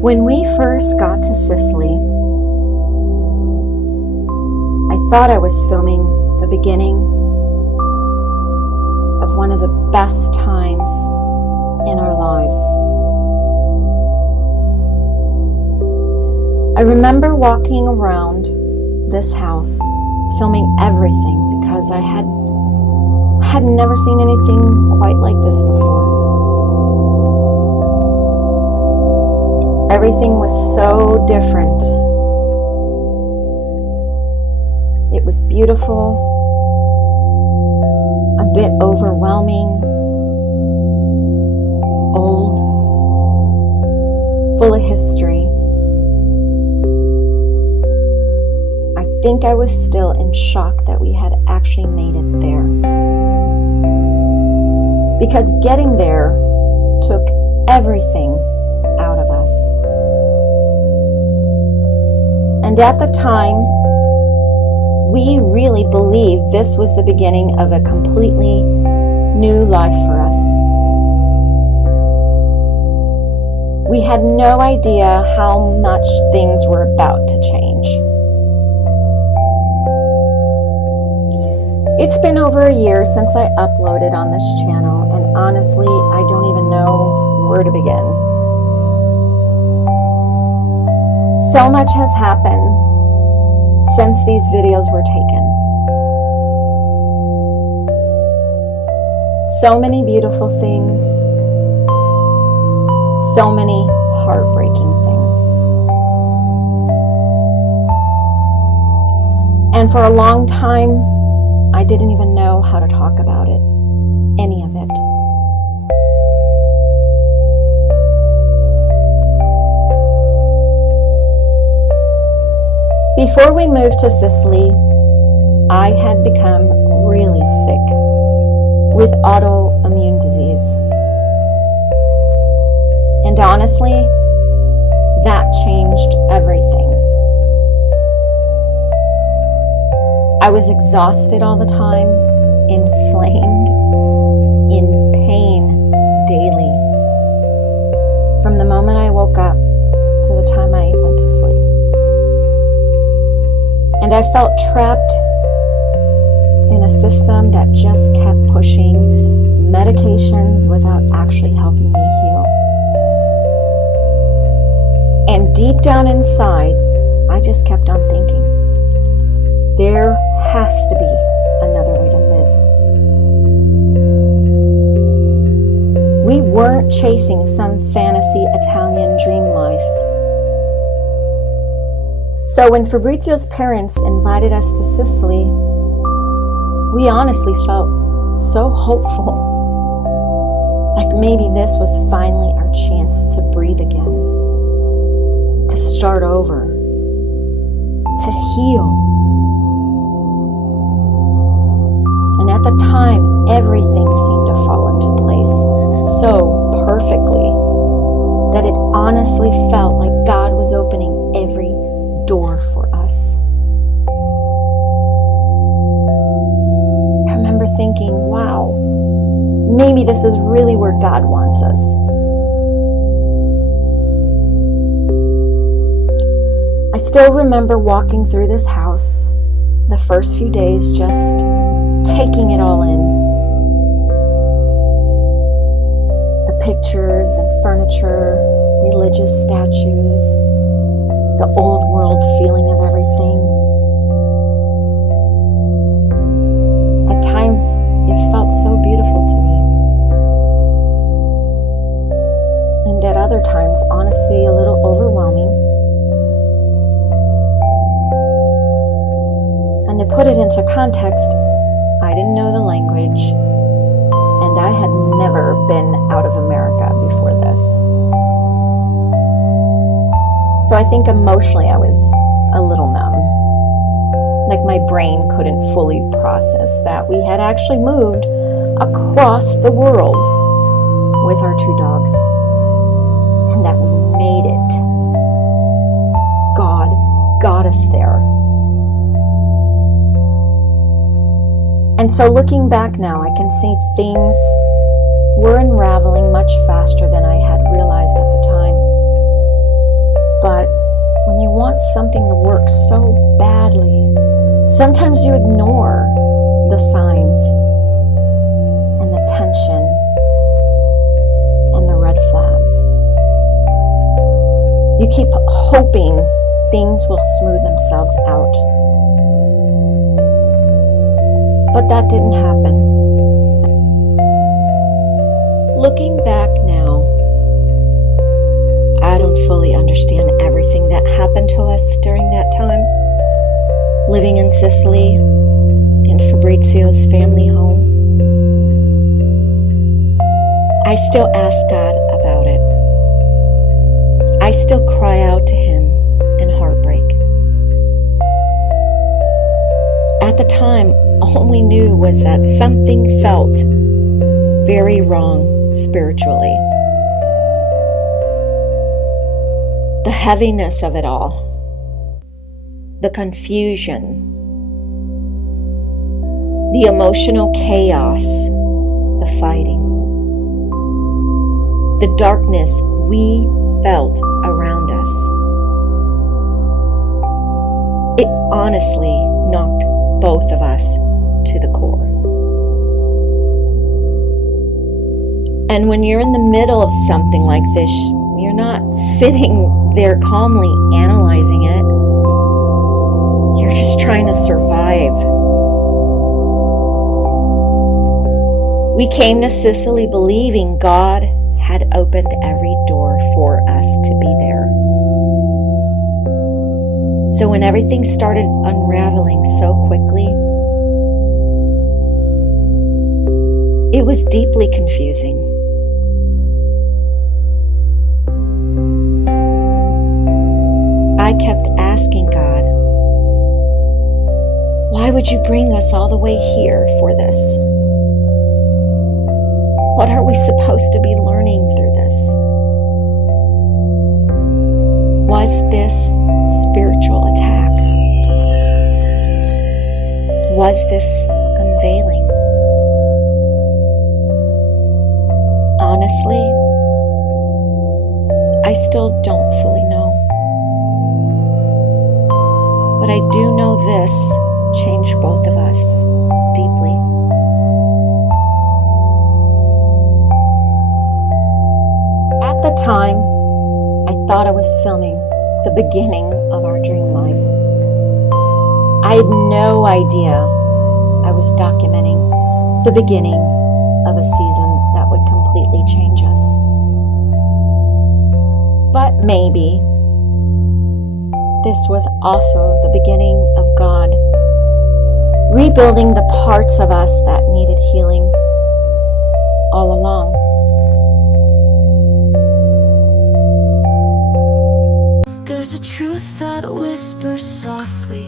When we first got to Sicily, I thought I was filming the beginning of one of the best times in our lives. I remember walking around this house, filming everything because I had never seen anything quite like this before. Everything was so different. It was beautiful, a bit overwhelming, old, full of history. I think I was still in shock that we had actually made it there. Because getting there took everything out of us. And at the time, we really believed this was the beginning of a completely new life for us. We had no idea how much things were about to change. It's been over a year since I uploaded on this channel, and honestly, I don't even know where to begin. So much has happened since these videos were taken. So many beautiful things, so many heartbreaking things. And for a long time, I didn't even know how to talk about it, any of it. Before we moved to Sicily, I had become really sick with autoimmune disease. And honestly, that changed everything. I was exhausted all the time, inflamed, in pain daily, from the moment I woke up to the time I went to sleep. And I felt trapped in a system that just kept pushing medications without actually helping me heal. And deep down inside, I just kept on thinking, there has to be another way to live. We weren't chasing some fantasy Italian dream life. So when Fabrizio's parents invited us to Sicily, we honestly felt so hopeful. Like maybe this was finally our chance to breathe again, to start over, to heal. And at the time, everything seemed to fall into place so perfectly that it honestly felt like God was opening every door for us. I remember thinking, wow, maybe this is really where God wants us. I still remember walking through this house the first few days, just taking it all in. The pictures and furniture, religious statues, the old world feeling of everything. At times, it felt so beautiful to me. And at other times, honestly, a little overwhelming. And to put it into context, I didn't know the language, and I had never been out of America before this. So I think emotionally I was a little numb. Like my brain couldn't fully process that we had actually moved across the world with our 2 dogs, and that we made it. God got us there. And so looking back now, I can see things were unraveling much faster than I had realized at the time. want something to work so badly, sometimes you ignore the signs and the tension and the red flags. You keep hoping things will smooth themselves out. But that didn't happen. Looking back now, I don't fully understand everything that happened to us during that time. Living in Sicily, in Fabrizio's family home. I still ask God about it. I still cry out to Him in heartbreak. At the time, all we knew was that something felt very wrong spiritually. The heaviness of it all, the confusion, the emotional chaos, the fighting, the darkness we felt around us. It honestly knocked both of us to the core. And when you're in the middle of something like this, you're not sitting there calmly analyzing it. You're just trying to survive. We came to Sicily believing God had opened every door for us to be there. So when everything started unraveling so quickly, it was deeply confusing. I kept asking God, why would you bring us all the way here for this? What are we supposed to be learning through this? Was this spiritual attack? Was this unveiling? Honestly, I still don't fully know. But I do know this changed both of us deeply. At the time, I thought I was filming the beginning of our dream life. I had no idea I was documenting the beginning of a season that would completely change us. But maybe this was also the beginning of God rebuilding the parts of us that needed healing all along. There's a truth that whispers softly,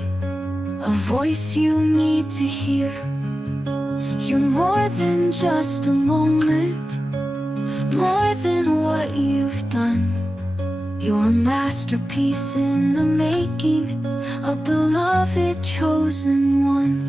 a voice you need to hear. You're more than just a moment, more than what you've done. You're a masterpiece in the making, a beloved chosen one.